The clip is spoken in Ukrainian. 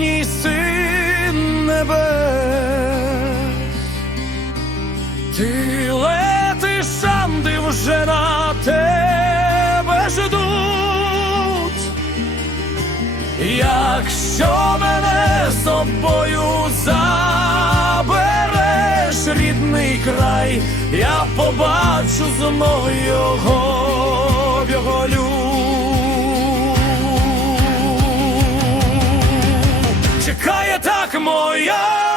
мій син небес, ти летиш Анди, вже на тебе ждуть, якщо мене собою забереш рідний край, я побачу знов його. як моя.